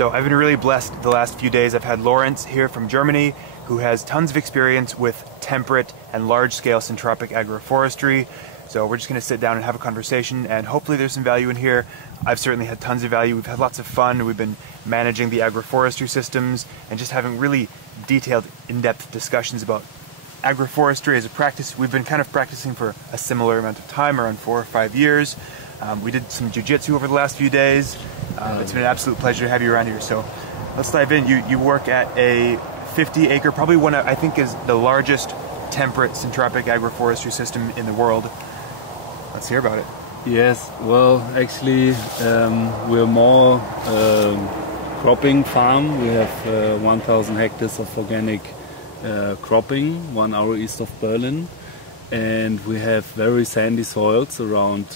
So I've been really blessed the last few days. I've had Laurenz here from Germany, who has tons of experience with temperate and large-scale syntropic agroforestry. So we're just going to sit down and have a conversation, and hopefully there's some value in here. I've certainly had tons of value. We've had lots of fun. We've been managing the agroforestry systems and just having really detailed, in-depth discussions about agroforestry as a practice. We've been kind of practicing for a similar amount of time, around 4 or 5 years. We did some jiu-jitsu over the last few days. It's been an absolute pleasure to have you around here. So let's dive in. You work at a 50-acre, probably one of, I think, is the largest temperate syntropic agroforestry system in the world. Let's hear about it. Yes, well, actually, we're more cropping farm. We have 1,000 hectares of organic cropping, 1 hour east of Berlin, and we have very sandy soils, around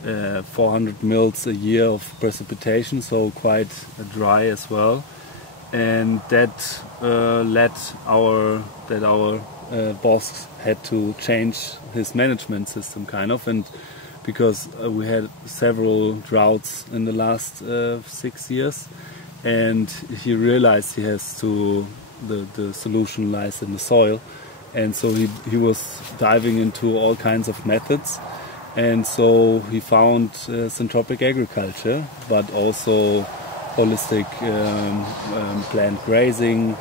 400 mils a year of precipitation, so quite dry as well. And that led our boss had to change his management system, kind of, and because we had several droughts in the last 6 years, and he realized he has to, the solution lies in the soil, and so he was diving into all kinds of methods, and so he found syntropic agriculture, but also holistic plant grazing,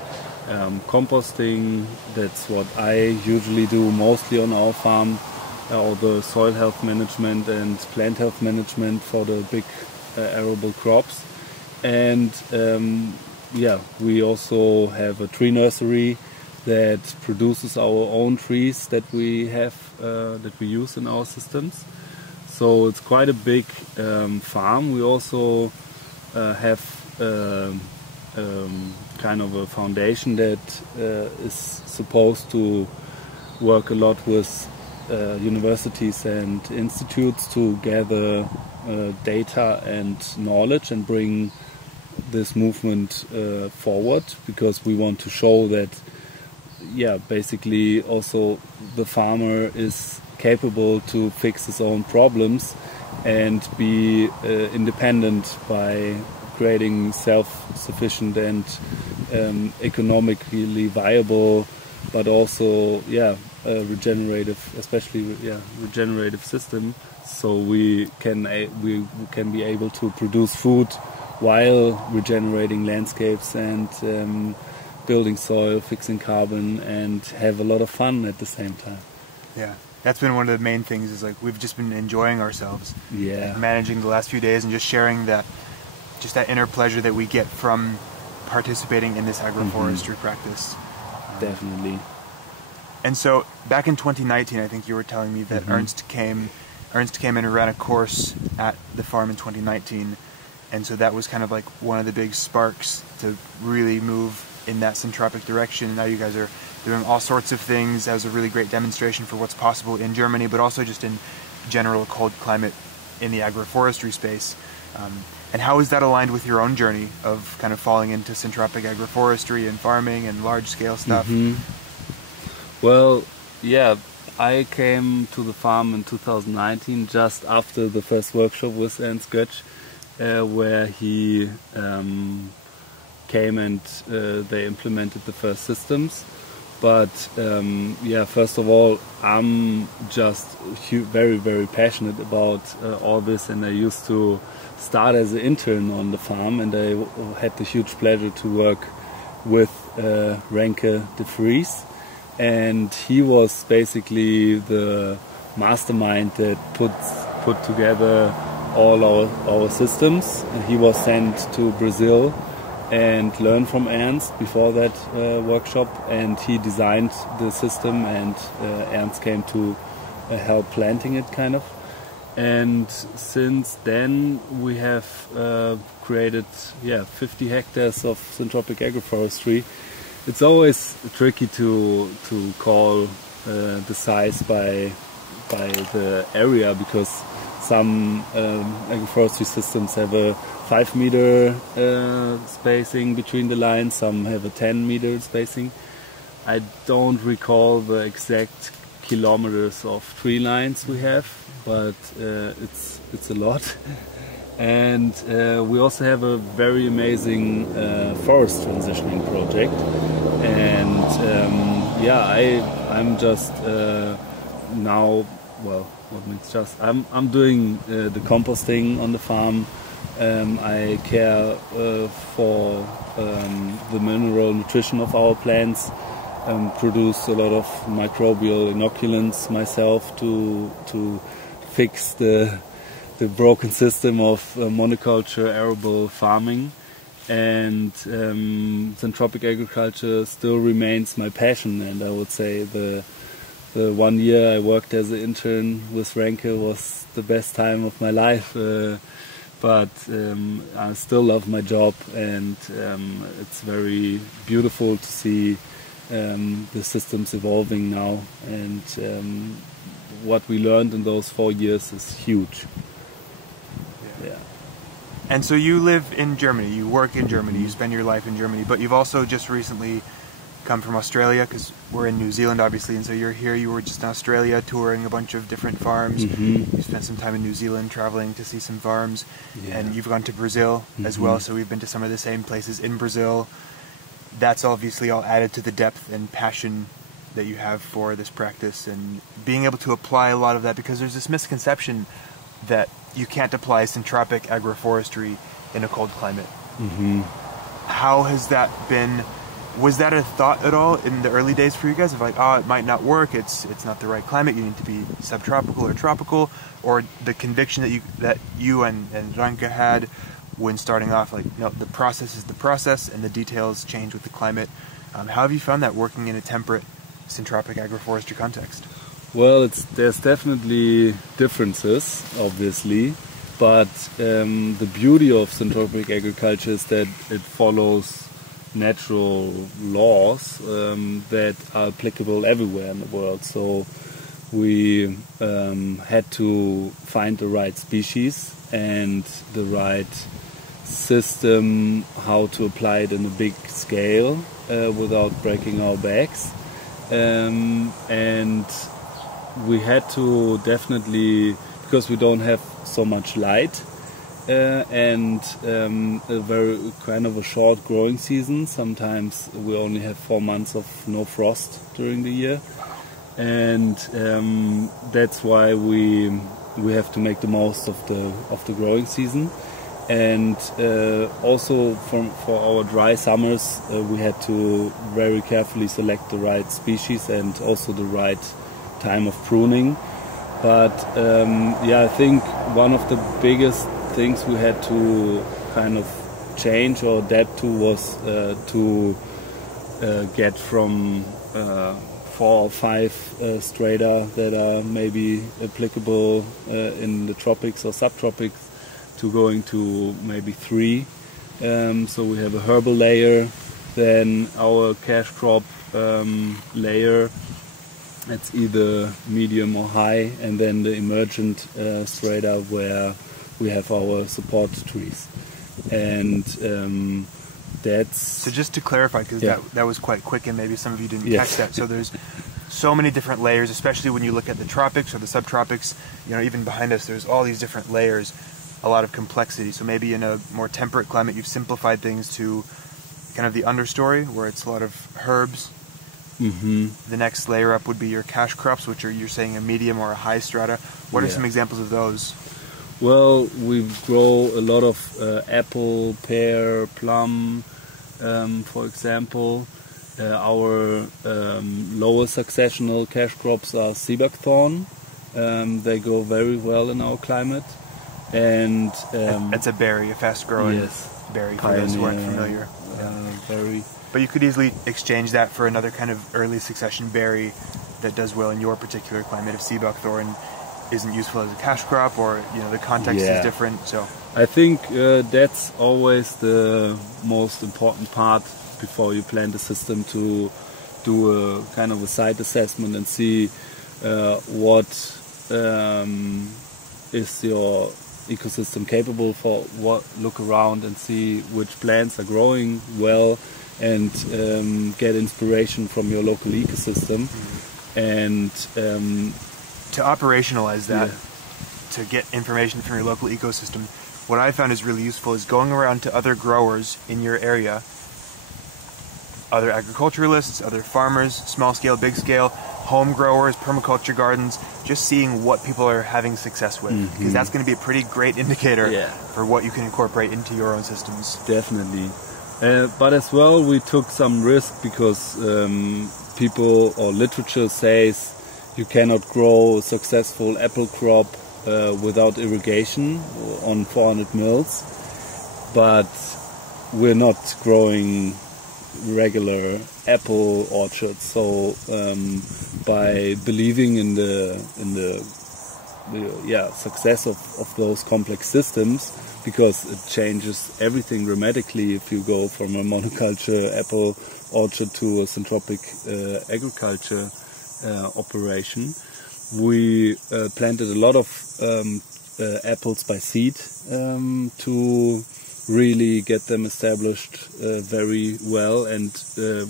composting. That's what I usually do mostly on our farm, all the soil health management and plant health management for the big arable crops. And yeah, we also have a tree nursery that produces our own trees that we have, that we use in our systems. So it's quite a big farm. We also have kind of a foundation that is supposed to work a lot with universities and institutes to gather data and knowledge and bring this movement forward, because we want to show that, yeah, basically also the farmer is capable to fix his own problems and be independent by creating self-sufficient and economically viable, but also, yeah, regenerative, especially, yeah, regenerative system. So we can be able to produce food while regenerating landscapes and building soil, fixing carbon, and have a lot of fun at the same time. Yeah. That's been one of the main things, is like we've just been enjoying ourselves, yeah, managing the last few days and just sharing that, just that inner pleasure that we get from participating in this agroforestry practice. Definitely. And so back in 2019, I think you were telling me that Ernst came in and ran a course at the farm in 2019, and so that was kind of like one of the big sparks to really move in that syntropic direction. Now you guys are doing all sorts of things. That was a really great demonstration for what's possible in Germany, but also just in general cold climate in the agroforestry space. And how is that aligned with your own journey of kind of falling into syntropic agroforestry and farming and large-scale stuff? Well, yeah, I came to the farm in 2019, just after the first workshop with Ernst Götsch, where he came and they implemented the first systems. But yeah, first of all, I'm just very, very passionate about all this, and I used to start as an intern on the farm, and I had the huge pleasure to work with Renke de Vries, and he was basically the mastermind that put together all our systems, and he was sent to Brazil and learned from Ernst before that workshop, and he designed the system, and Ernst came to help planting it, kind of. And since then we have created 50 hectares of syntropic agroforestry. It's always tricky to call the size by the area, because some agroforestry systems have a 5-meter spacing between the lines, some have a 10-meter spacing. I don't recall the exact kilometers of tree lines we have, but it's a lot. And we also have a very amazing forest transitioning project. And yeah, I'm just now, well, what means just, I'm doing the composting on the farm. I care for the mineral nutrition of our plants, produce a lot of microbial inoculants myself to fix the broken system of monoculture arable farming. And syntropic agriculture still remains my passion, and I would say the 1 year I worked as an intern with Renke was the best time of my life. But I still love my job, and it's very beautiful to see the systems evolving now, and what we learned in those 4 years is huge. Yeah. And so you live in Germany, you work in Germany, you spend your life in Germany, but you've also just recently come from Australia, because we're in New Zealand obviously, and so you're here, you were just in Australia touring a bunch of different farms. You spent some time in New Zealand traveling to see some farms, and you've gone to Brazil as well, so we've been to some of the same places in Brazil. That's obviously all added to the depth and passion that you have for this practice, and being able to apply a lot of that, because there's this misconception that you can't apply syntropic agroforestry in a cold climate. How has that been? Was that a thought at all in the early days for you guys, of like, oh, it might not work, it's not the right climate, you need to be subtropical or tropical, or the conviction that you and Renke had when starting off, like, no, the process is the process and the details change with the climate? How have you found that working in a temperate syntropic agroforestry context? Well, there's definitely differences, obviously, but the beauty of syntropic agriculture is that it follows natural laws that are applicable everywhere in the world. So we had to find the right species and the right system, how to apply it in a big scale without breaking our backs. And we had to definitely, because we don't have so much light, and a very kind of a short growing season. Sometimes we only have 4 months of no frost during the year, and that's why we have to make the most of the growing season. And also for our dry summers, we had to very carefully select the right species and also the right time of pruning. But yeah, I think one of the biggest things we had to kind of change or adapt to was to get from 4 or 5 strata that are maybe applicable in the tropics or subtropics to going to maybe 3. So we have a herbal layer, then our cash crop layer, it's either medium or high, and then the emergent strata where we have our support trees. And that's... So just to clarify, because that was quite quick and maybe some of you didn't catch that. So there's so many different layers, especially when you look at the tropics or the subtropics. You know, even behind us there's all these different layers, a lot of complexity. So maybe in a more temperate climate you've simplified things to kind of the understory, where it's a lot of herbs. The next layer up would be your cash crops, which are, you're saying, a medium or a high strata. What are some examples of those? Well, we grow a lot of apple, pear, plum, for example. Our lower successional cash crops are sea buckthorn. They go very well in our climate. And it's a berry, a fast-growing berry, for those who aren't familiar. Berry. But you could easily exchange that for another kind of early succession berry that does well in your particular climate. If sea buckthorn isn't useful as a cash crop, or the context is different. So I think that's always the most important part before you plan the system, to do a kind of a site assessment and see what is your ecosystem capable for. Look around and see which plants are growing well, and get inspiration from your local ecosystem. And to operationalize that, to get information from your local ecosystem, what I found is really useful is going around to other growers in your area, other agriculturalists, other farmers, small scale, big scale, home growers, permaculture gardens, just seeing what people are having success with, because that's going to be a pretty great indicator for what you can incorporate into your own systems. Definitely. But as well, we took some risk because people or literature says you cannot grow a successful apple crop without irrigation on 400 mils. But we're not growing regular apple orchards, so by believing in the success of those complex systems, because it changes everything dramatically if you go from a monoculture apple orchard to a syntropic agriculture operation. We planted a lot of apples by seed to really get them established very well, and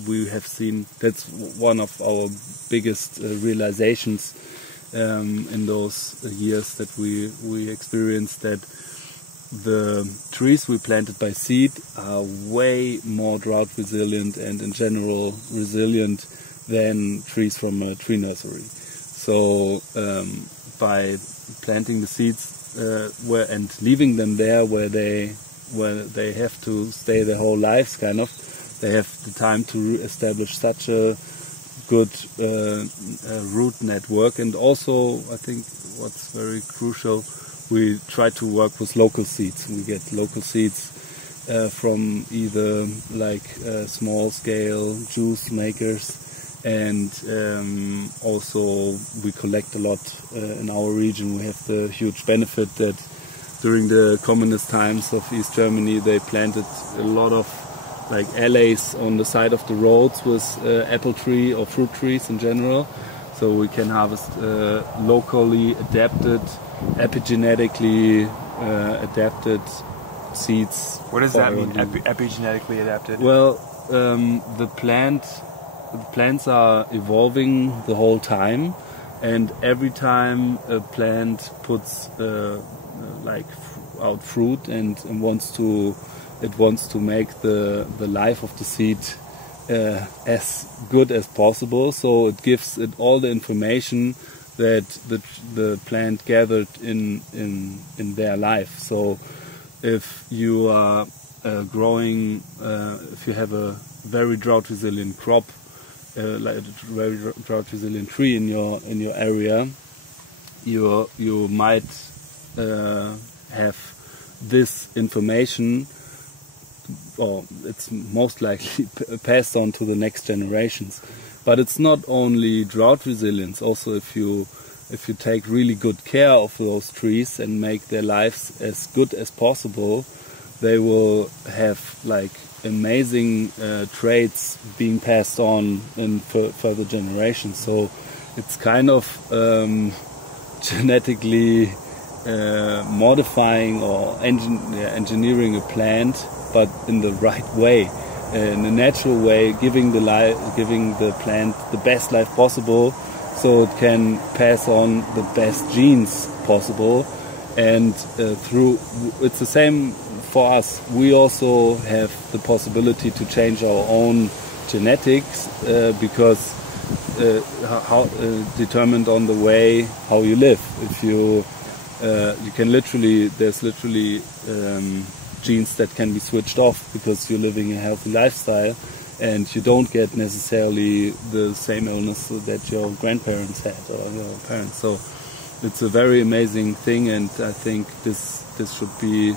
we have seen that's one of our biggest realizations in those years that we experienced, that the trees we planted by seed are way more drought resilient and in general resilient than trees from a tree nursery. So by planting the seeds and leaving them there where they have to stay their whole lives, kind of, they have the time to establish such a good root network. And also, I think what's very crucial, we try to work with local seeds. We get local seeds from either like small scale juice makers, and also we collect a lot in our region. We have the huge benefit that during the communist times of East Germany, they planted a lot of like alleys on the side of the roads with apple tree or fruit trees in general. So we can harvest locally adapted, epigenetically adapted seeds. What does that mean, epigenetically adapted? Well, the plants are evolving the whole time, and every time a plant puts like out fruit and wants to make the life of the seed as good as possible, so it gives it all the information that the plant gathered in their life. So if you are growing, if you have a very drought resilient crop, like a very drought resilient tree in your area, you might have this information, or it's most likely passed on to the next generations. But it's not only drought resilience. Also, if you take really good care of those trees and make their lives as good as possible, they will have like amazing traits being passed on in further generations. So it's kind of genetically modifying or engineering a plant, but in the right way, in a natural way, giving the plant the best life possible, so it can pass on the best genes possible. And it's the same for us. We also have the possibility to change our own genetics because determined on the way how you live. If you can literally, there's literally genes that can be switched off because you're living a healthy lifestyle, and you don't get necessarily the same illness that your grandparents had or your parents. So it's a very amazing thing, and I think this should be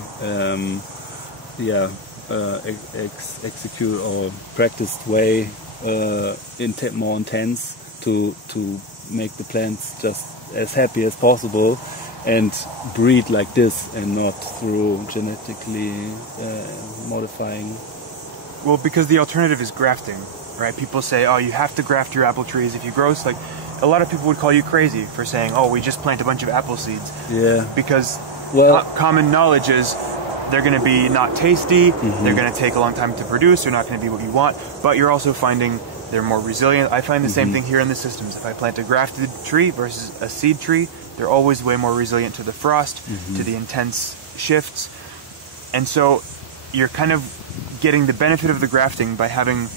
execute or practiced way more intense to make the plants just as happy as possible and breed like this, and not through genetically modifying. Well, because the alternative is grafting, right? People say, oh, you have to graft your apple trees if you grow. Like, a lot of people would call you crazy for saying, oh, we just plant a bunch of apple seeds. Yeah. Because common knowledge is they're going to be not tasty, they're going to take a long time to produce, they're not going to be what you want, but you're also finding they're more resilient. I find the same thing here in the systems. If I plant a grafted tree versus a seed tree, they're always way more resilient to the frost, to the intense shifts. And so you're kind of getting the benefit of the grafting by having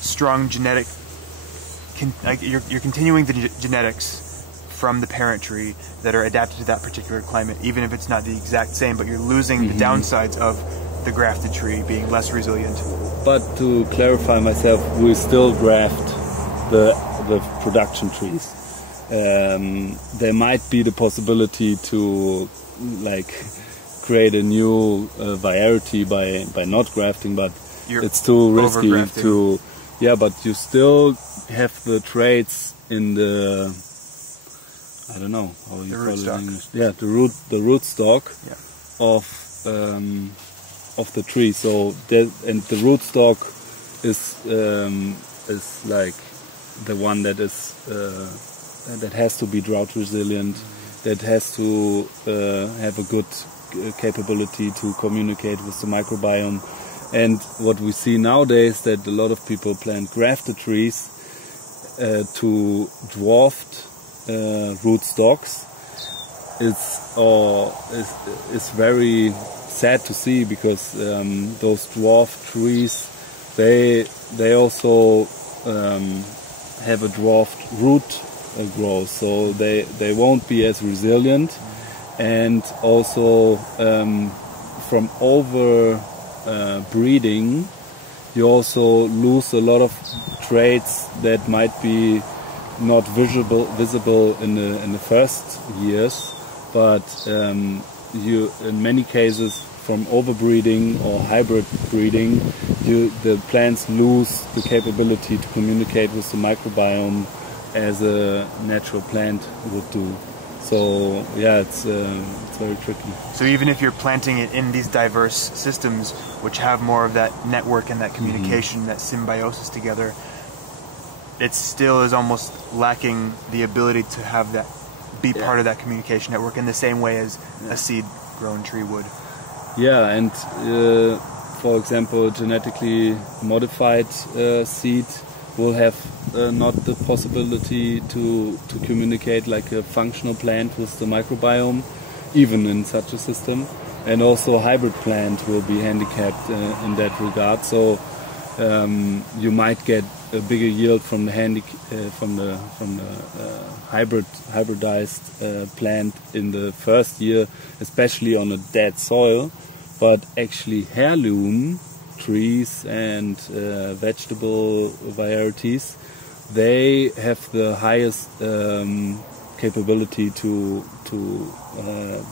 strong genetic, you're continuing the genetics from the parent tree that are adapted to that particular climate, even if it's not the exact same, but you're losing the downsides of the grafted tree being less resilient. But to clarify myself, we still graft the production trees. There might be the possibility to create a new variety by not grafting, but it's too risky to. Yeah, but you still have the traits in the, I don't know how you call it in English. Yeah, the root stock of the tree. So the root stock is like the one that is that has to be drought resilient, that has to have a good capability to communicate with the microbiome. And what we see nowadays that a lot of people plant grafted trees to dwarfed root stocks. It's very sad to see, because those dwarf trees, they also have a dwarfed root growth, so they won't be as resilient, and also from over breeding you also lose a lot of traits that might be not visible in the first years, but you in many cases from overbreeding or hybrid breeding, the plants lose the capability to communicate with the microbiome as a natural plant would do. So yeah, it's very tricky. So even if you're planting it in these diverse systems, which have more of that network and that communication, that symbiosis together, it still is almost lacking the ability to have that, be part of that communication network in the same way as a seed-grown tree would. Yeah, and for example, genetically modified seed will have not the possibility to communicate like a functional plant with the microbiome, even in such a system. And also hybrid plant will be handicapped in that regard. So you might get a bigger yield from the hybridized plant in the first year, especially on a dead soil. But actually heirloom trees and vegetable varieties, they have the highest capability to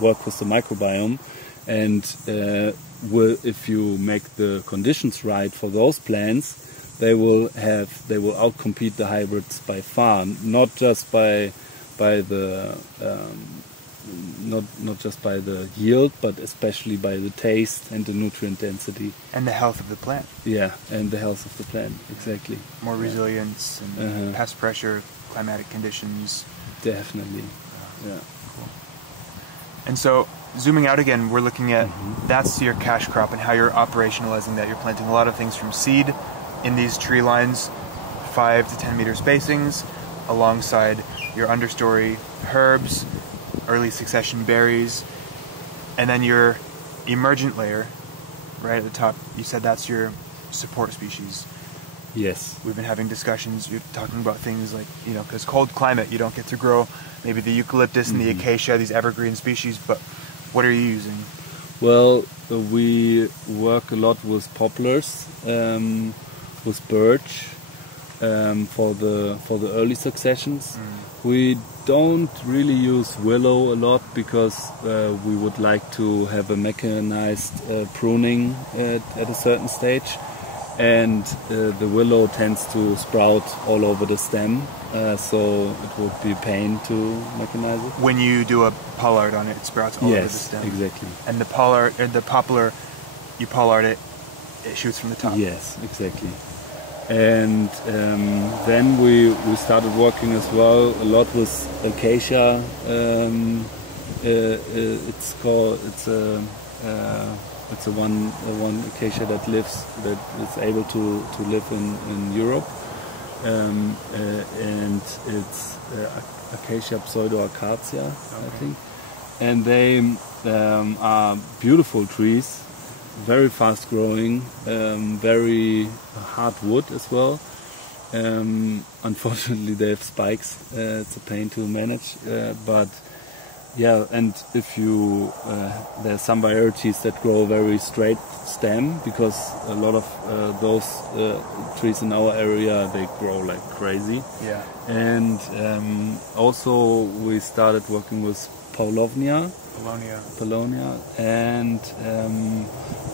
work with the microbiome, and if you make the conditions right for those plants, they will outcompete the hybrids by far, not just by the not just by the yield, but especially by the taste and the nutrient density. And the health of the plant. Yeah, and the health of the plant, exactly. More resilience and pest pressure, climatic conditions. Definitely, yeah. Cool. And so, zooming out again, we're looking at, that's your cash crop and how you're operationalizing that. You're planting a lot of things from seed in these tree lines, 5 to 10 meter spacings, alongside your understory herbs, early succession berries, and then your emergent layer right at the top. You said that's your support species. Yes. We've been having discussions, you're talking about things like, you know, because cold climate, you don't get to grow maybe the eucalyptus and the acacia, these evergreen species, but what are you using? Well, we work a lot with poplars, with birch, for the early successions. We don't really use willow a lot, because we would like to have a mechanized pruning at a certain stage, and the willow tends to sprout all over the stem, so it would be a pain to mechanize it. When you do a pollard on it, it sprouts all over the stem. Yes, exactly. And the poplar, you pollard it, it shoots from the top. Yes, exactly. And then we started working as well a lot with acacia. It's a one acacia that is able to live in Europe, and it's Acacia pseudoacacia, I think. And are beautiful trees, very fast growing, very hard wood as well. Unfortunately they have spikes, it's a pain to manage, but yeah, and if you there's some varieties that grow very straight stem, because a lot of those trees in our area, they grow like crazy. Yeah. And also we started working with Paulownia, and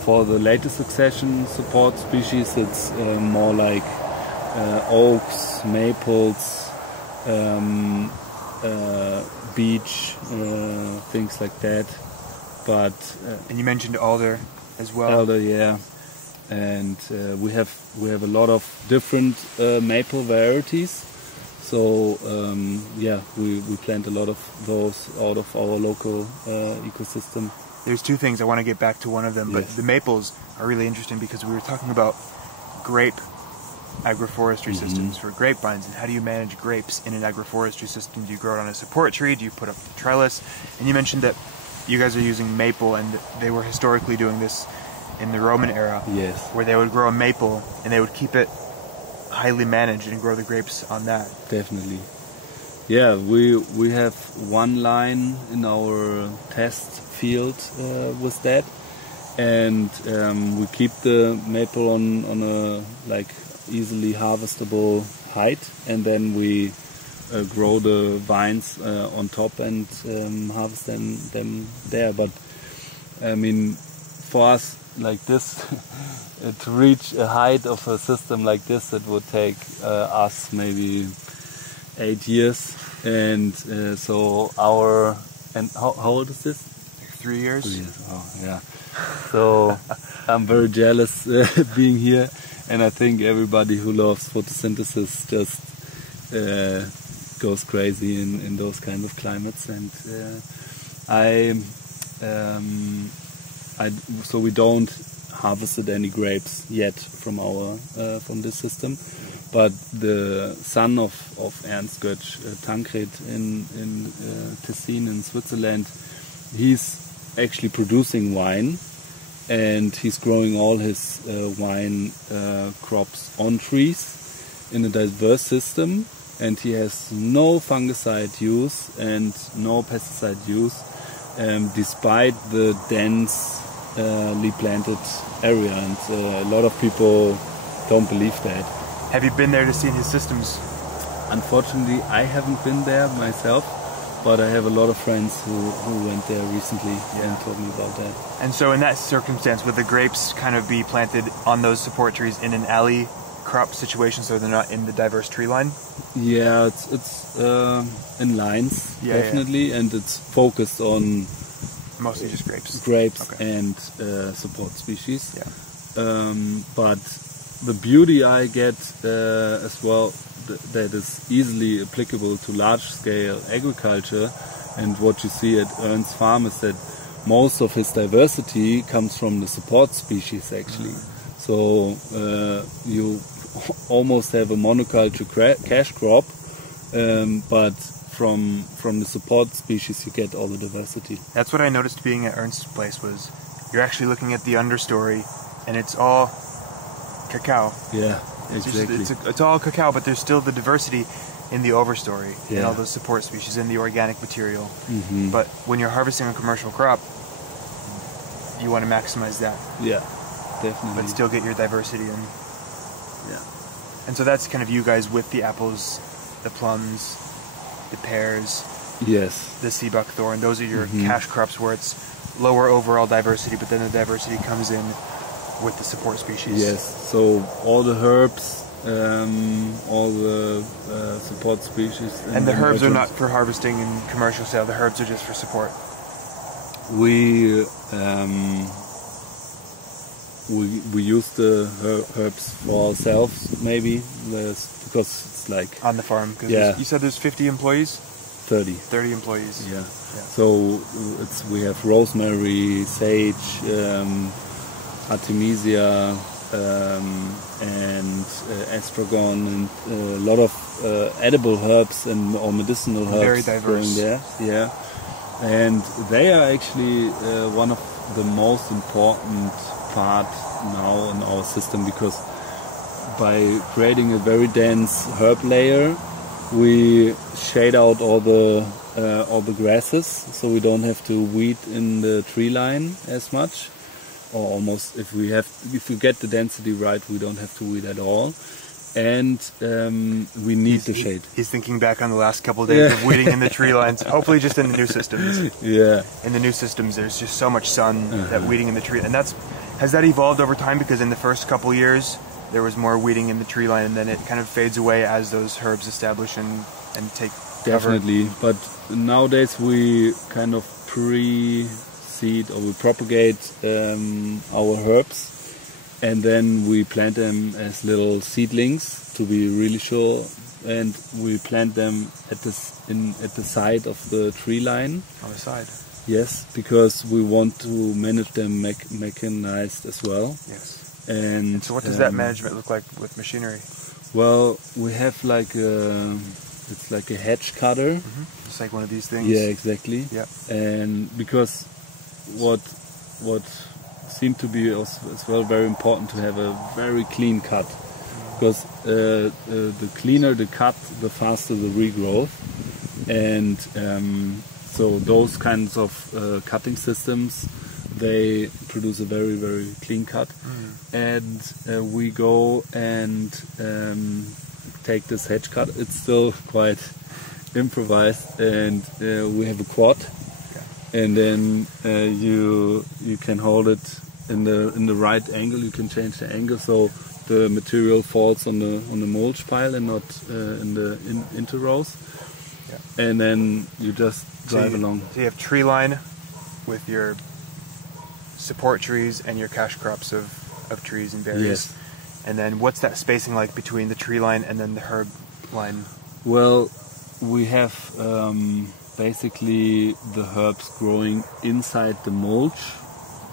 for the latest succession support species, it's more like oaks, maples, beech, things like that. But and you mentioned alder as well. Alder, yeah. And we have a lot of different maple varieties. So yeah, we plant a lot of those out of our local ecosystem. There's two things I want to get back to one of them, but Yes. the maples are really interesting because we were talking about grape agroforestry systems for grapevines, and how do you manage grapes in an agroforestry system? Do you grow it on a support tree? Do you put up a trellis? And you mentioned that you guys are using maple, and they were historically doing this in the Roman era, Yes. where they would grow a maple and they would keep it highly managed and grow the grapes on that. Definitely. Yeah, we have one line in our test field with that, and we keep the maple on a like easily harvestable height, and then we grow the vines on top and harvest them there. But I mean, for us like this, to reach a height of a system like this, it would take us maybe 8 years. And so our, and how old is this? Like 3 years? 3 years, oh yeah. So I'm very jealous being here, and I think everybody who loves photosynthesis just goes crazy in those kind of climates. And so we don't harvested any grapes yet from our from this system, but the son of Ernst Götsch, Tancred in Tessin in Switzerland, he's actually producing wine, and he's growing all his wine crops on trees in a diverse system, and he has no fungicide use and no pesticide use, despite the densely planted area, and a lot of people don't believe that. Have you been there to see his systems? Unfortunately, I haven't been there myself, but I have a lot of friends who went there recently and told me about that. And so in that circumstance, would the grapes kind of be planted on those support trees in an alley crop situation, so they're not in the diverse tree line? Yeah, it's in lines, definitely, and it's focused on mostly just grapes. Okay. And support species. Yeah. But the beauty I get as well, that is easily applicable to large-scale agriculture, and what you see at Ernst's farm is that most of his diversity comes from the support species actually. So you almost have a monoculture cash crop, but from the support species you get all the diversity. That's what I noticed being at Ernst's place, was you're actually looking at the understory and it's all cacao. Yeah, exactly. It's all cacao, but there's still the diversity in the overstory and all those support species in the organic material. But when you're harvesting a commercial crop, you want to maximize that. Yeah, definitely. But still get your diversity in. Yeah. And so that's kind of you guys with the apples, the plums, the pears, yes, the sea buckthorn. Those are your cash crops where it's lower overall diversity, but then the diversity comes in with the support species. Yes, so all the herbs, all the support species. And the herbs are not for harvesting and commercial sale, the herbs are just for support. We use the herbs for ourselves, maybe, because it's like... On the farm, because you said there's 50 employees? 30. 30 employees. Yeah. So we have rosemary, sage, artemisia, and estragon, and a lot of edible herbs or medicinal herbs. Very diverse. Going there. Yeah. And they are actually one of the most important part now in our system, because by creating a very dense herb layer, we shade out all the grasses, so we don't have to weed in the tree line as much, or almost. If we get the density right, we don't have to weed at all. And we need the shade. He's thinking back on the last couple of days of weeding in the tree lines, hopefully just in the new systems. Yeah. In the new systems, there's just so much sun that weeding in the tree, and has that evolved over time? Because in the first couple years, there was more weeding in the tree line, and then it kind of fades away as those herbs establish and take cover. Definitely, but nowadays we kind of pre-seed, or we propagate our herbs, and then we plant them as little seedlings to be really sure, and we plant them at the side of the tree line. On the side. Yes, because we want to manage them mechanized as well. Yes. And so what does that management look like with machinery? Well, we have it's like a hedge cutter. Just like one of these things? Yeah, exactly. Yeah. And because what seemed to be as well very important to have a very clean cut, because the cleaner the cut, the faster the regrowth. And so those kinds of cutting systems, they produce a very, very clean cut. And we go and take this hedge cut. It's still quite improvised, and we have a quad, and then you can hold it in the right angle. You can change the angle so the material falls on the mulch pile and not in the interrows. Yeah. And then you just drive along. So you have tree line with your support trees and your cash crops of trees and berries. Yes. And then what's that spacing like between the tree line and then the herb line? Well, we have basically the herbs growing inside the mulch,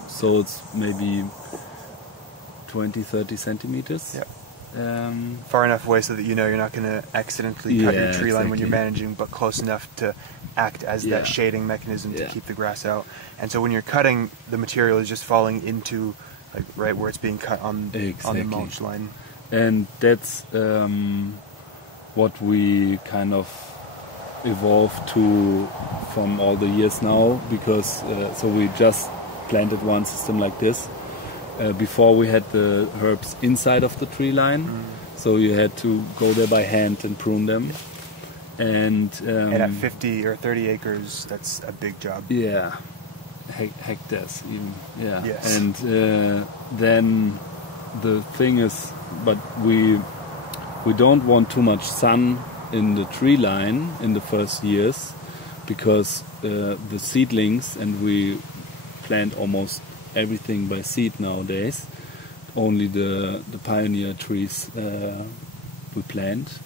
so it's maybe 20-30 centimeters. Yeah. Far enough away so that you know you're not going to accidentally cut your tree line when you're managing, but close enough to act as that shading mechanism to keep the grass out. And so when you're cutting, the material is just falling into right where it's being cut on the mulch line. And that's what we kind of evolved to from all the years now, because so we just planted one system like this. Before we had the herbs inside of the tree line, so you had to go there by hand and prune them. And at 50 or 30 acres, that's a big job. Yeah, hectares even. Yeah. Yes. And then the thing is, but we don't want too much sun in the tree line in the first years, because the seedlings, and we plant almost everything by seed nowadays. Only the pioneer trees we plant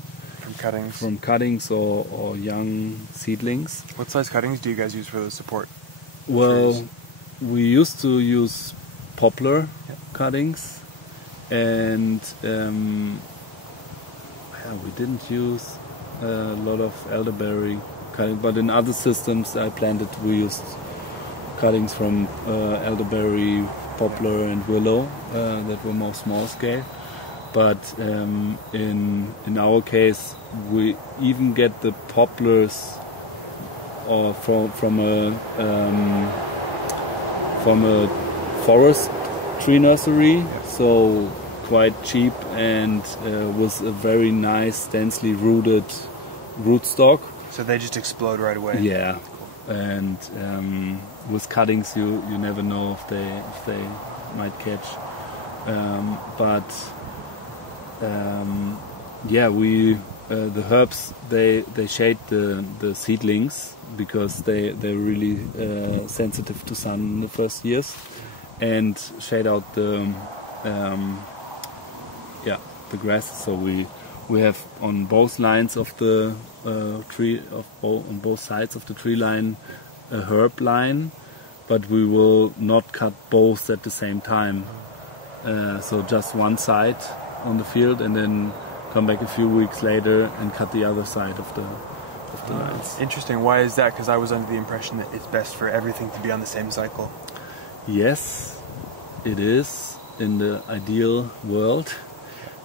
from cuttings or young seedlings. What size cuttings do you guys use for the support? Well, trees? We used to use poplar cuttings, and we didn't use a lot of elderberry cutting, but in other systems I planted, we used cuttings from elderberry, poplar and willow that were more small scale. But in our case, we even get the poplars or from a forest tree nursery, so quite cheap and with a very nice densely rooted rootstock. So they just explode right away. Yeah. And with cuttings, you never know if they might catch. The herbs they shade the seedlings, because they're really sensitive to sun in the first years, and shade out the grasses. So we have on both lines of the tree, on both sides of the tree line, a herb line, but we will not cut both at the same time. So just one side on the field, and then come back a few weeks later and cut the other side of of the lines. Interesting. Why is that? Because I was under the impression that it's best for everything to be on the same cycle. Yes, it is in the ideal world,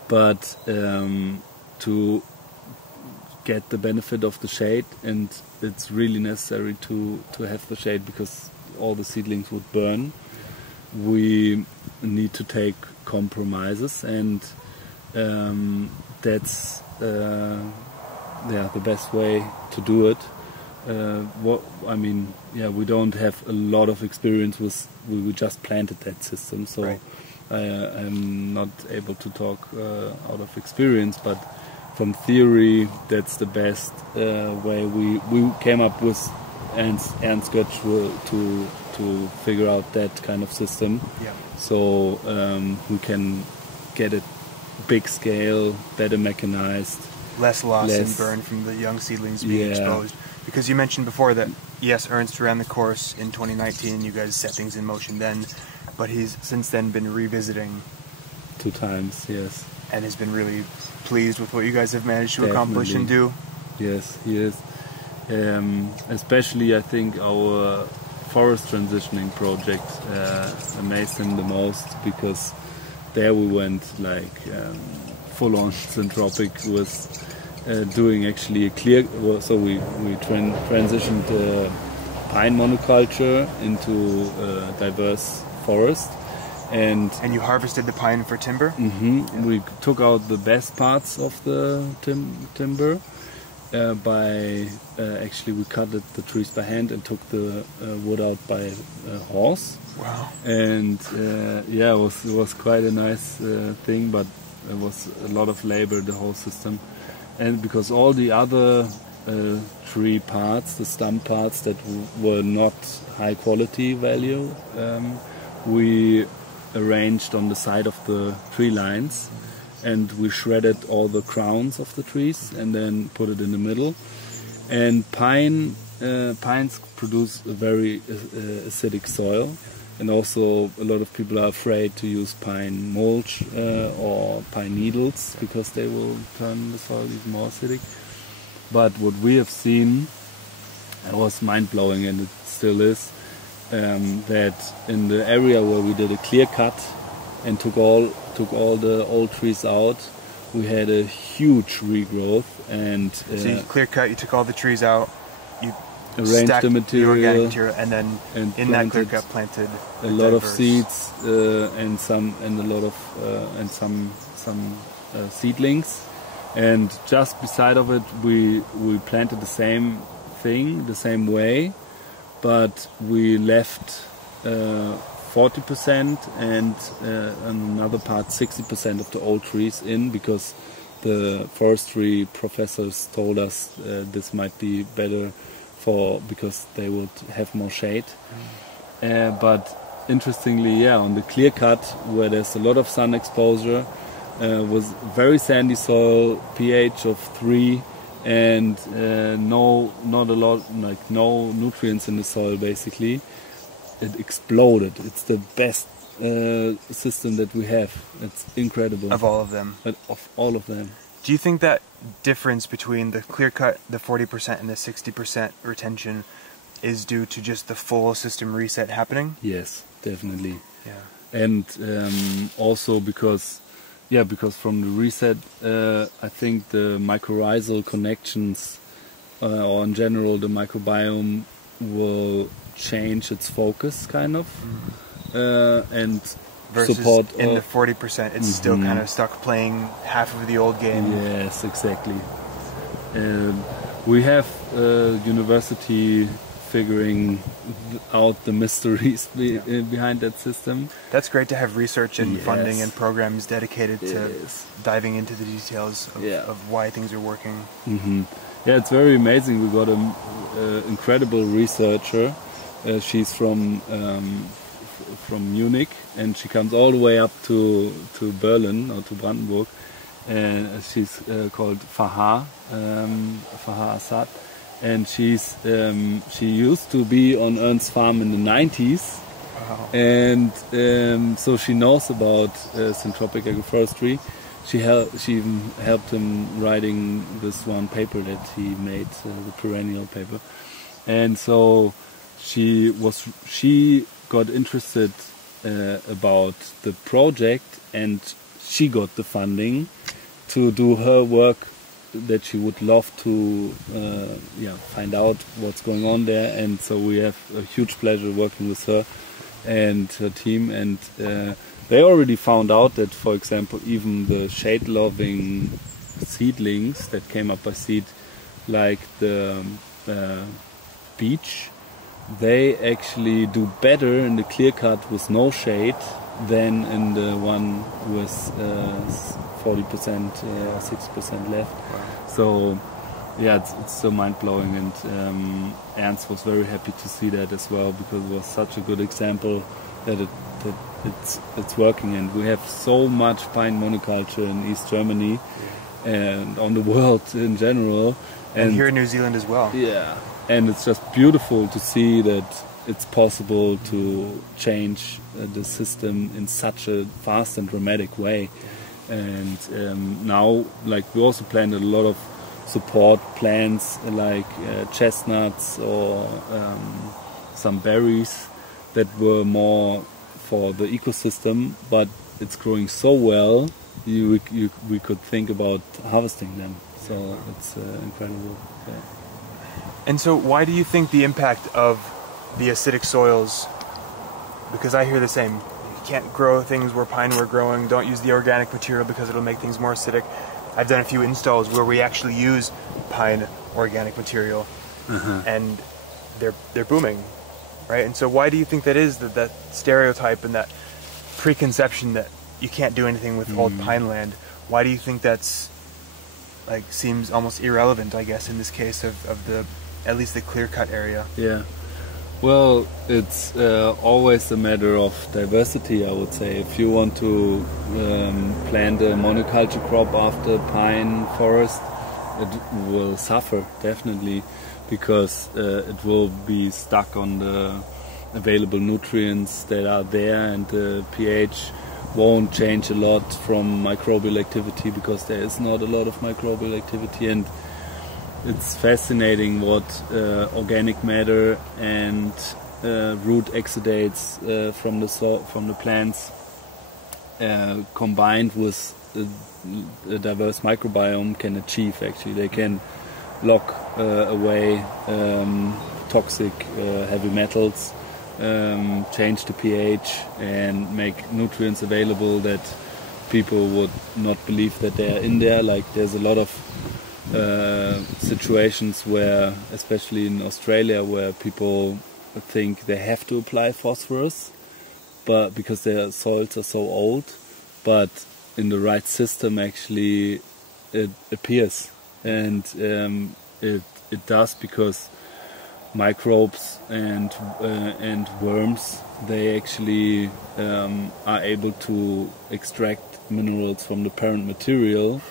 but to get the benefit of the shade, and it's really necessary to have the shade because all the seedlings would burn, we need to take compromises, and that's the best way to do it. We don't have a lot of experience with. We just planted that system, so right. I'm not able to talk out of experience, but from theory, that's the best way. We came up with Ernst Götz to figure out that kind of system. Yeah. So we can get it big scale, better mechanized. Less loss and burn from the young seedlings being exposed. Because you mentioned before that, yes, Ernst ran the course in 2019, you guys set things in motion then, but he's since then been revisiting 2 times, yes. And has been really pleased with what you guys have managed to accomplish and do. Yes, he is. Especially, I think, our forest transitioning project amazed him the most, because there we went like full-on syntropic with doing actually a clear. So we transitioned pine monoculture into diverse forest. And you harvested the pine for timber? Mm-hmm. Yeah. We took out the best parts of the timber actually we cut the trees by hand and took the wood out by horse. Wow! And it was quite a nice thing, but it was a lot of labor, the whole system. And because all the other tree parts, the stump parts that were not high quality value, we arranged on the side of the tree lines, and we shredded all the crowns of the trees and then put it in the middle. And pines produce a very acidic soil, and also a lot of people are afraid to use pine mulch or pine needles because they will turn the soil even more acidic. But what we have seen, it was mind-blowing, and it still is, that in the area where we did a clear cut and took all the old trees out, we had a huge regrowth. And so you clear cut, you took all the trees out, you arranged the material, the organic material, and then in that clear cut planted a lot of seeds and some seedlings. And just beside of it, we planted the same thing, the same way, but we left 40% and another part 60% of the old trees in, because the forestry professors told us this might be better because they would have more shade. But interestingly, on the clear cut, where there's a lot of sun exposure, was very sandy soil, pH of 3, and no nutrients in the soil basically. It exploded. It's the best system that we have. It's incredible. Of all of them? Of all of them. Do you think that difference between the clear cut, the 40% and the 60% retention is due to just the full system reset happening? Yes, definitely. Yeah. And also because from the reset, I think the mycorrhizal connections, or in general the microbiome, will change its focus kind of, and versus support in the 40% it's still kind of stuck playing half of the old game. Yes, exactly. We have university figuring out the mysteries behind that system. That's great to have research and funding and programs dedicated to diving into the details of why things are working. Yeah, it's very amazing. We got an incredible researcher. She's from Munich, and she comes all the way up to Berlin or to Brandenburg. And she's called Farha Assad, and she used to be on Ernst's farm in the 90s. Wow. And so she knows about syntropic agroforestry. she even helped him writing this one paper that he made, the perennial paper. And so she got interested about the project, and she got the funding to do her work that she would love to find out what's going on there. And so we have a huge pleasure working with her and her team, and they already found out that, for example, even the shade-loving seedlings that came up by seed, like the beech, they actually do better in the clear cut with no shade than in the one with 40% or 60% left. Wow. So yeah, it's so mind-blowing, and Ernst was very happy to see that as well, because it was such a good example that it's working. And we have so much pine monoculture in East Germany and on the world in general, and here in New Zealand as well. Yeah, and it's just beautiful to see that it's possible to change the system in such a fast and dramatic way. And now, like, we also planted a lot of support plants like chestnuts or some berries that were more for the ecosystem, but it's growing so well we could think about harvesting them. So it's incredible. Yeah. And so why do you think the impact of the acidic soils, because I hear the same, you can't grow things where pine were growing, don't use the organic material because it'll make things more acidic. I've done a few installs where we actually use pine organic material, and they're booming, right? And so why do you think that is, that stereotype and that preconception that you can't do anything with old pine land? Why do you think that's, like, seems almost irrelevant, I guess, in this case of the, at least the clear-cut area? Yeah. Well, it's always a matter of diversity, I would say. If you want to plant a monoculture crop after pine forest, it will suffer, definitely, because it will be stuck on the available nutrients that are there, and the pH won't change a lot from microbial activity, because there is not a lot of microbial activity. And it's fascinating what organic matter and root exudates from the plants combined with a diverse microbiome can achieve. Actually, they can lock away toxic heavy metals, change the pH, and make nutrients available that people would not believe that they are in there. Like, there's a lot of situations where, especially in Australia, where people think they have to apply phosphorus, but because their soils are so old, but in the right system actually it appears, and it does, because microbes and worms, they actually are able to extract minerals from the parent material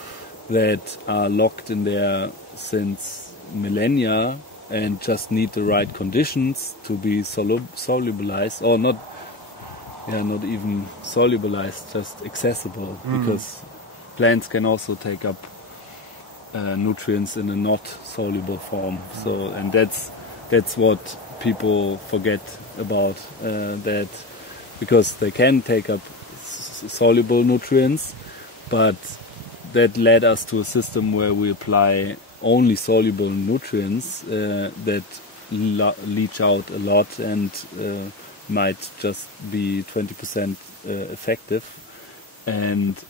that are locked in there since millennia and just need the right conditions to be solubilized, or not even solubilized, just accessible, because plants can also take up nutrients in a not soluble form. So, and that's what people forget about, that, because they can take up soluble nutrients, but that led us to a system where we apply only soluble nutrients that leach out a lot and might just be 20% effective.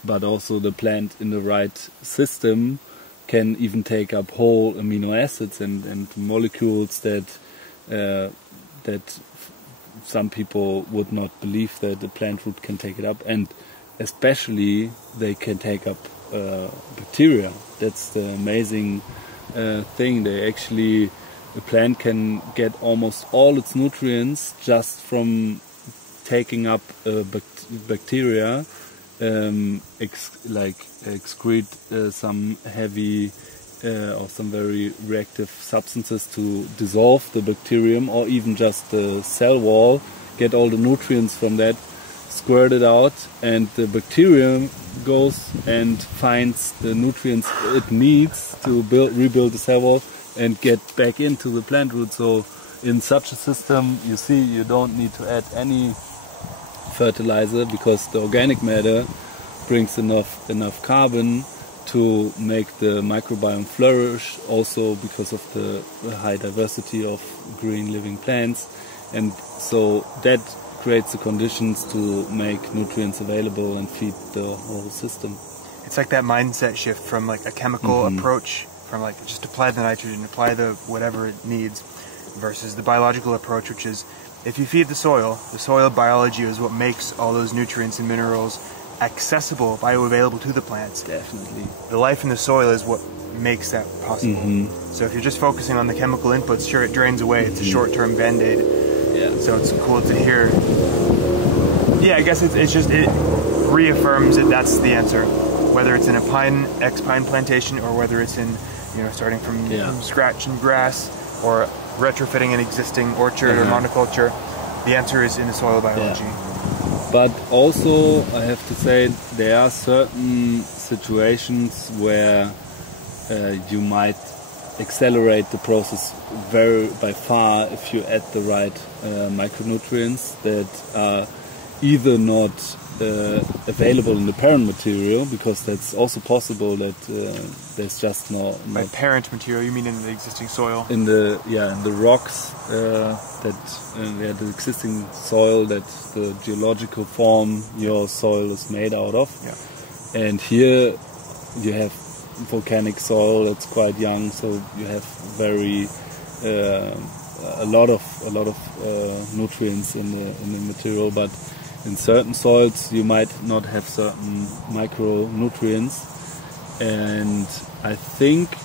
But also the plant in the right system can even take up whole amino acids and molecules that some people would not believe that the plant root can take it up, and especially they can take up bacteria. That's the amazing thing. The plant can get almost all its nutrients just from taking up bacteria, excrete some heavy or some very reactive substances to dissolve the bacterium, or even just the cell wall, get all the nutrients from that. squirt it out, and the bacterium goes and finds the nutrients it needs to rebuild the cell wall and get back into the plant root. So in such a system, you see, you don't need to add any fertilizer because the organic matter brings enough carbon to make the microbiome flourish, also because of the high diversity of green living plants. And so that creates the conditions to make nutrients available and feed the whole system. It's like that mindset shift from like a chemical approach, from like just apply the nitrogen, apply the whatever it needs, versus the biological approach, which is if you feed the soil biology is what makes all those nutrients and minerals accessible, bioavailable to the plants. Definitely. The life in the soil is what makes that possible. So if you're just focusing on the chemical inputs, sure, it drains away. It's a short-term band-aid. Yeah. So it's cool to hear. Yeah, I guess it reaffirms that that's the answer. Whether it's in a ex-pine plantation, or whether it's in, starting from scratch and grass, or retrofitting an existing orchard or monoculture, the answer is in the soil biology. Yeah. But also, I have to say, there are certain situations where you might accelerate the process by far if you add the right micronutrients that are either not available in the parent material, because that's also possible that there's just no. By parent material, you mean in the existing soil? In the rocks the existing soil, that the geological form your soil is made out of. Yeah. And here you have volcanic soil that's quite young, so you have very a lot of nutrients in the material, but in certain soils you might not have certain micronutrients, and I think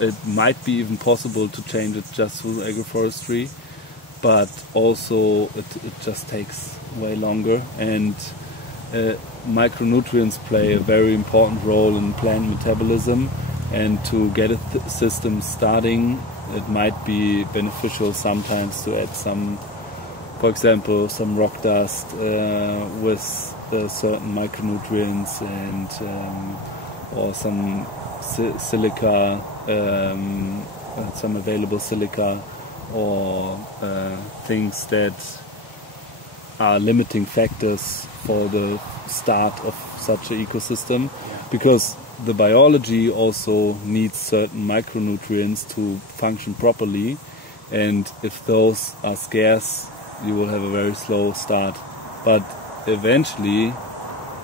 it might be even possible to change it just through agroforestry, but also it just takes way longer, and micronutrients play a very important role in plant metabolism, and to get a system starting, it might be beneficial sometimes to add some, for example, some rock dust with certain micronutrients, and or some silica, some available silica, or things that are limiting factors for the start of such an ecosystem, because the biology also needs certain micronutrients to function properly, and if those are scarce, you will have a very slow start, but eventually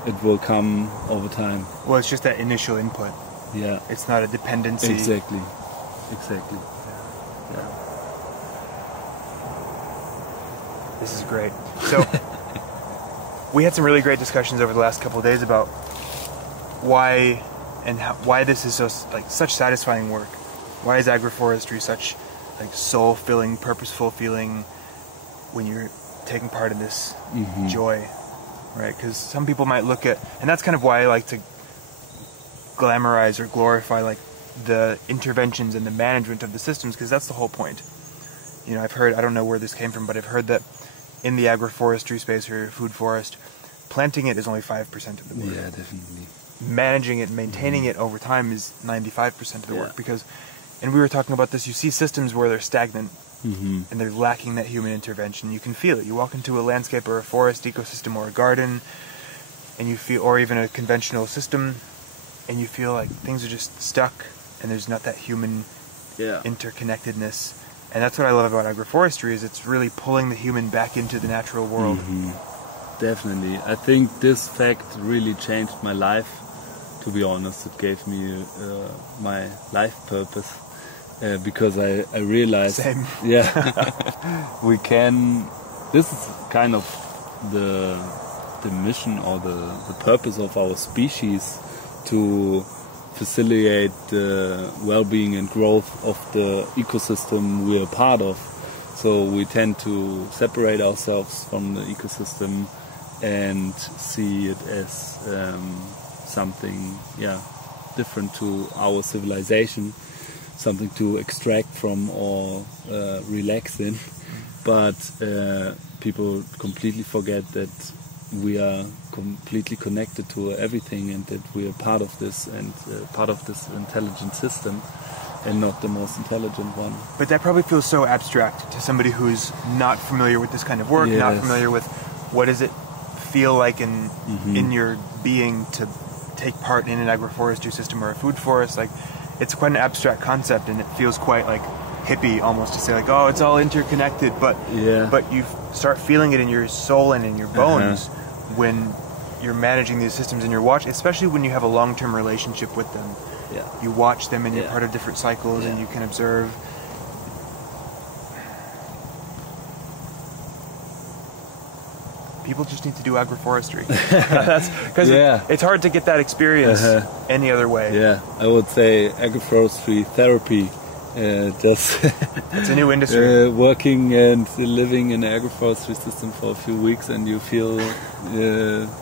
it will come over time. Well, it's just that initial input. Yeah. It's not a dependency. Exactly. Yeah. This is great. So we had some really great discussions over the last couple of days about why this is such satisfying work. Why is agroforestry such soul-filling, purposeful feeling when you're taking part in this joy, right? Because some people might look at, and that's kind of why I like to glamorize or glorify the interventions and the management of the systems, because that's the whole point. I've heard, I don't know where this came from, but I've heard that in the agroforestry space or food forest, planting it is only 5% of the work. Yeah, definitely. Managing it, maintaining it over time is 95% of the work, because, and we were talking about this, you see systems where they're stagnant and they're lacking that human intervention. You can feel it. You walk into a landscape or a forest ecosystem or a garden, and you feel, or even a conventional system, and you feel like things are just stuck and there's not that human interconnectedness. And that's what I love about agroforestry, is it's really pulling the human back into the natural world. Definitely. I think this fact really changed my life, to be honest. It gave me my life purpose, because I realized we can, this is kind of the mission or the purpose of our species, to facilitate the well-being and growth of the ecosystem we are part of. So we tend to separate ourselves from the ecosystem and see it as something different to our civilization, something to extract from or relax in. But people completely forget that we are completely connected to everything, and that we are part of this, and part of this intelligent system, and not the most intelligent one. But that probably feels so abstract to somebody who's not familiar with this kind of work, not familiar with what does it feel like in your being to take part in an agroforestry system or a food forest. Like, it's quite an abstract concept, and it feels quite like hippie almost to say like, oh, it's all interconnected, but you start feeling it in your soul and in your bones when you're managing these systems and you're watching, especially when you have a long-term relationship with them. You watch them and you're part of different cycles and you can observe. People just need to do agroforestry. Because it's hard to get that experience any other way. Yeah, I would say agroforestry therapy. Just it's a new industry. Working and living in an agroforestry system for a few weeks, and you feel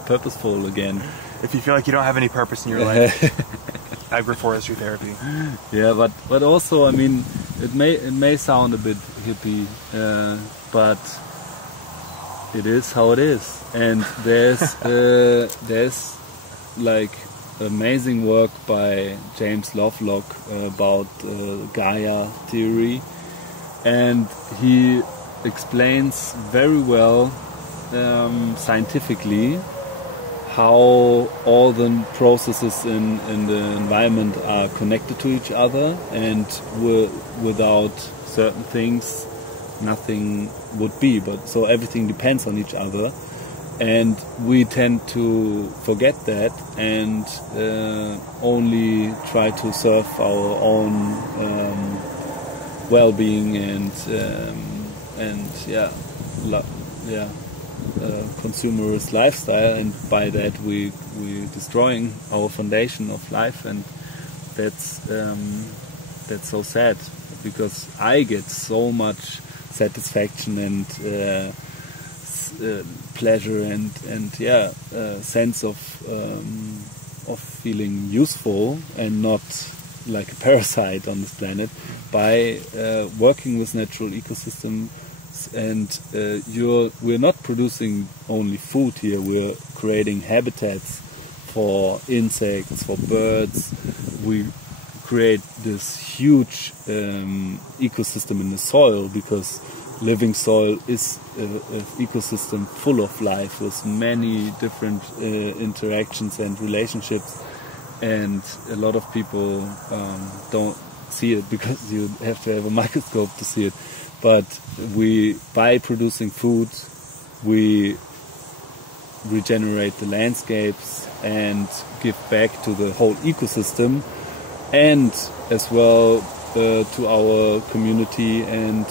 purposeful again. If you feel like you don't have any purpose in your life, agroforestry therapy. Yeah, but also, I mean, it may sound a bit hippie, but it is how it is. And there's like amazing work by James Lovelock about Gaia theory, and he explains very well scientifically how all the processes in the environment are connected to each other, and without certain things nothing would be, but so everything depends on each other, and we tend to forget that and only try to serve our own well-being and consumerist lifestyle, and by that we destroying our foundation of life, and that's so sad, because I get so much satisfaction and pleasure and sense of feeling useful and not like a parasite on this planet by working with natural ecosystems. And we're not producing only food here, we're creating habitats for insects, for birds. We create this huge ecosystem in the soil, because living soil is an ecosystem full of life with many different interactions and relationships, and a lot of people don't see it because you have to have a microscope to see it. But by producing food, we regenerate the landscapes and give back to the whole ecosystem, and as well to our community and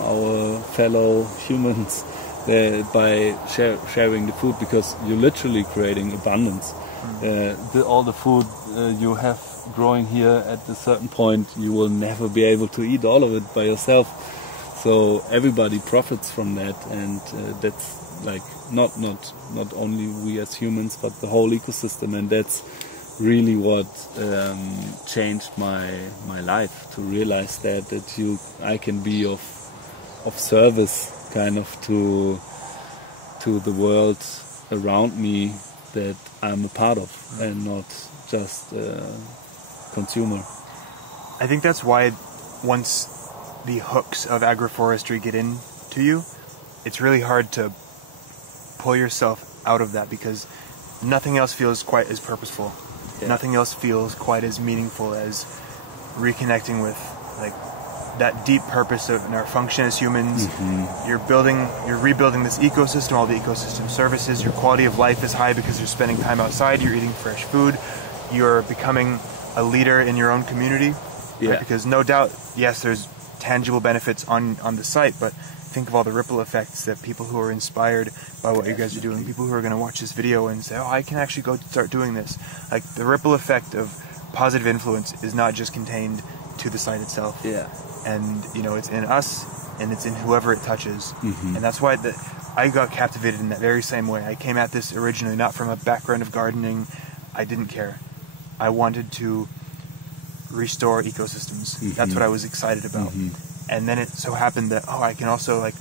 our fellow humans by sharing the food, because you're literally creating abundance. All the food you have growing here, at a certain point you will never be able to eat all of it by yourself. So everybody profits from that, and that's like not only we as humans, but the whole ecosystem, and that's really what changed my life, to realize that I can be of service kind of to the world around me that I'm a part of, and not just a consumer. I think that's why once the hooks of agroforestry get into you, it's really hard to pull yourself out of that, because nothing else feels quite as purposeful. Nothing else feels quite as meaningful as reconnecting with like that deep purpose of our function as humans. You're rebuilding this ecosystem, all the ecosystem services. Your quality of life is high because you're spending time outside, you're eating fresh food, you're becoming a leader in your own community. Right? Because no doubt, yes, there's tangible benefits on the site, but think of all the ripple effects that people who are inspired by what you guys are doing, people who are going to watch this video and say, oh, I can actually go start doing this. Like, the ripple effect of positive influence is not just contained to the site itself. And, you know, it's in us, and it's in whoever it touches. And that's why I got captivated in that very same way. I came at this originally not from a background of gardening. I didn't care. I wanted to restore ecosystems. That's what I was excited about. And then it so happened that, oh, I can also like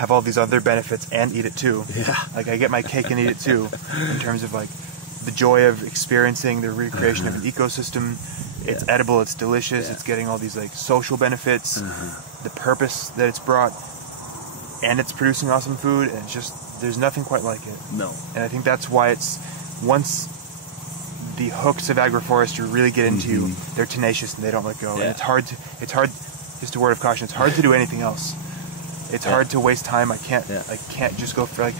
have all these other benefits and eat it too. Yeah. Like I get my cake and eat it too, in terms of like the joy of experiencing the recreation of an ecosystem. It's edible, it's delicious, it's getting all these like social benefits, the purpose that it's brought, and it's producing awesome food, and it's just, there's nothing quite like it. No. And I think that's why it's, once the hooks of agroforestry really get into you, they're tenacious and they don't let go. And it's hard, just a word of caution, it's hard to do anything else. It's hard to waste time. I can't just go for like,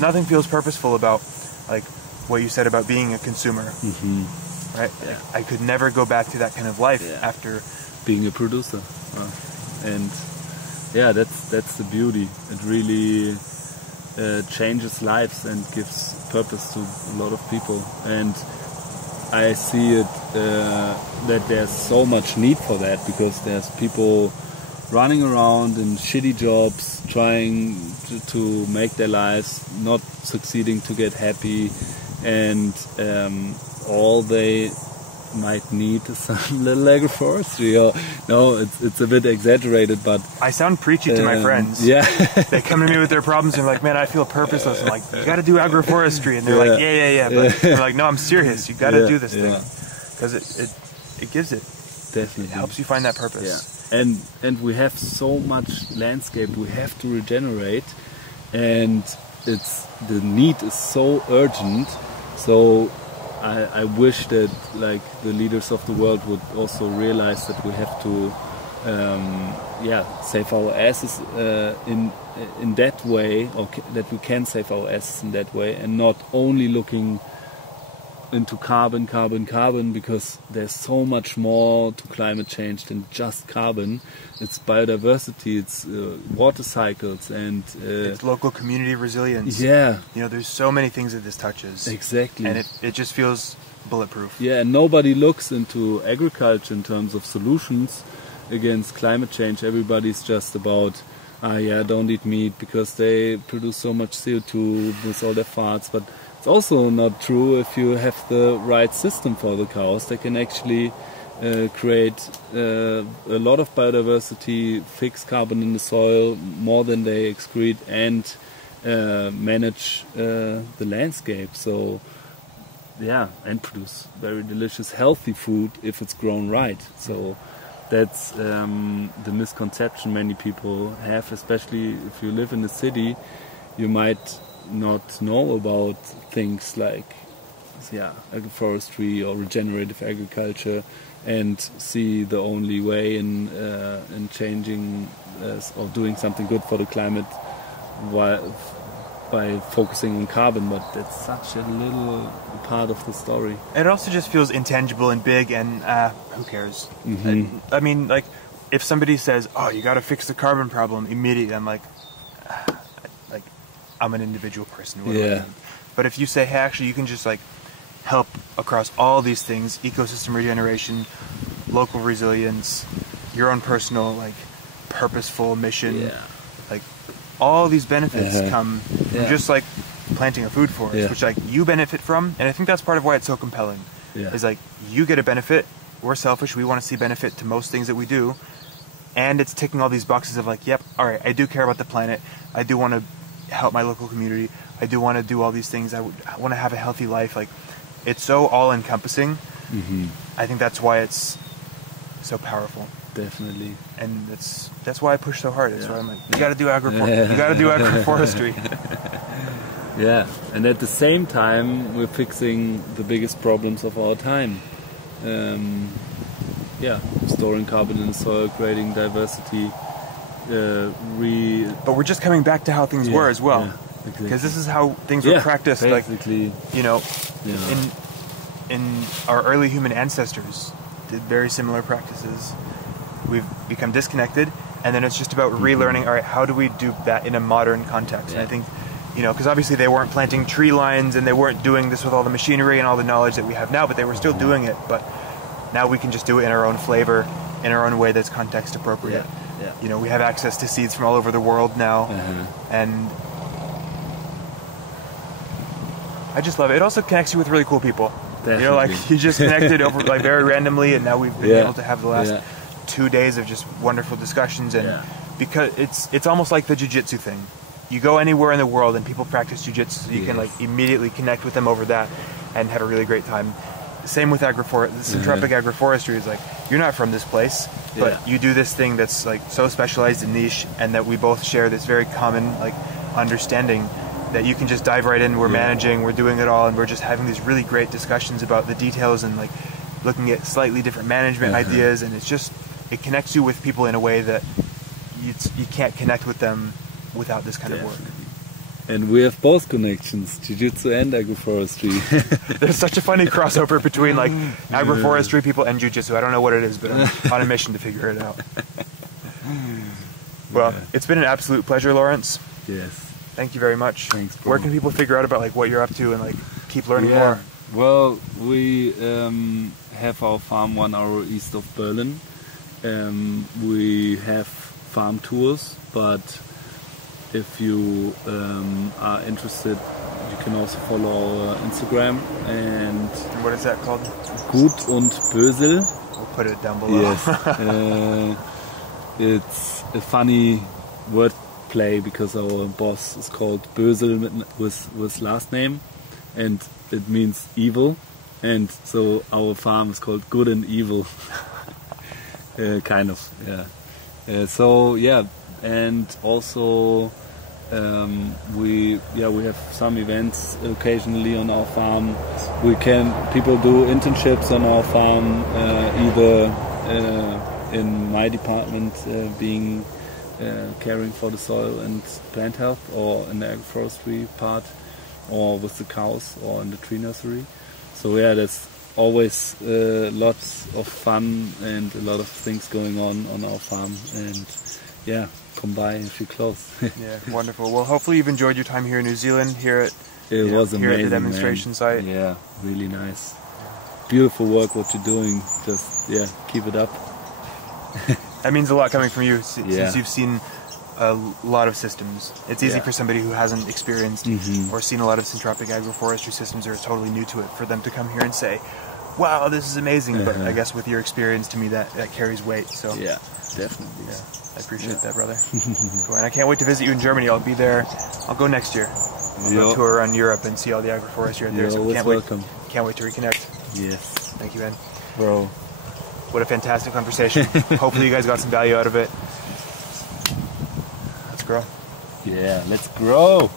nothing feels purposeful about like what you said about being a consumer. Right? Yeah. I could never go back to that kind of life after being a producer. And yeah, that's the beauty. It really changes lives and gives purpose to a lot of people. And I see it that there's so much need for that, because there's people running around in shitty jobs, trying to make their lives, not succeeding to get happy, and all they might need is some little agroforestry. Or no, it's a bit exaggerated, but I sound preachy to my friends. Yeah, they come to me with their problems and they're like, "Man, I feel purposeless." I'm like, "You got to do agroforestry," and they're like, "Yeah." But they're like, "No, I'm serious. You got to do this thing because it gives it. Definitely, it helps you find that purpose." Yeah. And we have so much landscape we have to regenerate, and the need is so urgent. So I wish that like the leaders of the world would also realize that we have to save our asses in that way, or that we can save our asses in that way, and not only looking into carbon, because there's so much more to climate change than just carbon. It's biodiversity, it's water cycles, and it's local community resilience. Yeah, you know, there's so many things that this touches. Exactly, and it just feels bulletproof. Yeah, and nobody looks into agriculture in terms of solutions against climate change. Everybody's just about, don't eat meat because they produce so much CO2 with all their farts, but it's also not true. If you have the right system for the cows, they can actually create a lot of biodiversity, fix carbon in the soil more than they excrete, and manage the landscape. So yeah, and produce very delicious, healthy food if it's grown right. So that's the misconception many people have, especially if you live in the city. You might not know about things like agroforestry or regenerative agriculture, and see the only way in changing or doing something good for the climate by focusing on carbon. But that's such a little part of the story. And it also just feels intangible and big, and who cares? I mean, like, if somebody says, "Oh, you got to fix the carbon problem immediately," I'm like, I'm an individual person. What do I mean? But if you say, "Hey, actually, you can just like help across all these things: ecosystem regeneration, local resilience, your own personal like purposeful mission," like all these benefits come from just like planting a food forest, which like you benefit from. And I think that's part of why it's so compelling. Is like you get a benefit. We're selfish. We want to see benefit to most things that we do, and it's ticking all these boxes of like, yep, all right, I do care about the planet. I do want to help my local community. I do want to do all these things. I want to have a healthy life. Like, it's so all-encompassing. I think that's why it's so powerful. Definitely. And that's why I push so hard. That's why I'm like, you got to do agroforestry. Yeah, and at the same time, we're fixing the biggest problems of our time. Storing carbon in the soil, creating diversity. But we're just coming back to how things were as well, because this is how things were practiced. Basically. Like, you know, in our early human ancestors did very similar practices. We've become disconnected, and then it's just about relearning. All right, how do we do that in a modern context? And I think, you know, because obviously they weren't planting tree lines and they weren't doing this with all the machinery and all the knowledge that we have now, but they were still doing it. But now we can just do it in our own flavor, in our own way that's context appropriate. You know, we have access to seeds from all over the world now, and I just love it. It also connects you with really cool people. Definitely. You know, like you just connected over like very randomly, and now we've been able to have the last 2 days of just wonderful discussions, and because it's almost like the jiu-jitsu thing. you go anywhere in the world and people practice jiu-jitsu, so you can like immediately connect with them over that and have a really great time. Same with syntropic agroforestry is like, you're not from this place, but you do this thing that's like so specialized and niche, and that we both share this very common like understanding that you can just dive right in. We're managing, we're doing it all, and we're just having these really great discussions about the details and like looking at slightly different management ideas, and it's just, it connects you with people in a way that you can't connect with them without this kind of work. And we have both connections, jiu-jitsu and agroforestry. There's such a funny crossover between like agroforestry people and jiu-jitsu. I don't know what it is, but I'm on a mission to figure it out. Well, it's been an absolute pleasure, Laurenz. Yes. Thank you very much. Thanks, bro. Where can people figure out about like what you're up to and like keep learning more? Well, we have our farm 1 hour east of Berlin. We have farm tours, but if you are interested, you can also follow our Instagram. And what is that called? Gut und Bösel. We'll put it down below. Yes. It's a funny word play because our boss is called Bösel with last name, and it means evil, and so our farm is called Good and Evil. Kind of, yeah. So yeah, and also we have some events occasionally on our farm. People do internships on our farm, either in my department, being caring for the soil and plant health, or in the agroforestry part, or with the cows, or in the tree nursery. So yeah, there's always lots of fun and a lot of things going on our farm, and yeah, come by if you're close. Yeah, wonderful. Well, hopefully you've enjoyed your time here in New Zealand, here at amazing, here at the demonstration site. Yeah, really nice. Beautiful work what you're doing. Just keep it up. That means a lot coming from you, since you've seen a lot of systems. It's easy for somebody who hasn't experienced or seen a lot of syntropic agroforestry systems, or is totally new to it, for them to come here and say, wow, this is amazing. But I guess with your experience, to me, that carries weight. So yeah, definitely. Yeah, I appreciate that, brother. Cool. And I can't wait to visit you in Germany. I'll be there. I'll go next year. I'll go tour around Europe and see all the agroforestry out there. So can't wait to reconnect. Yes. Thank you, man. Bro. What a fantastic conversation. Hopefully you guys got some value out of it. Let's grow. Yeah, let's grow.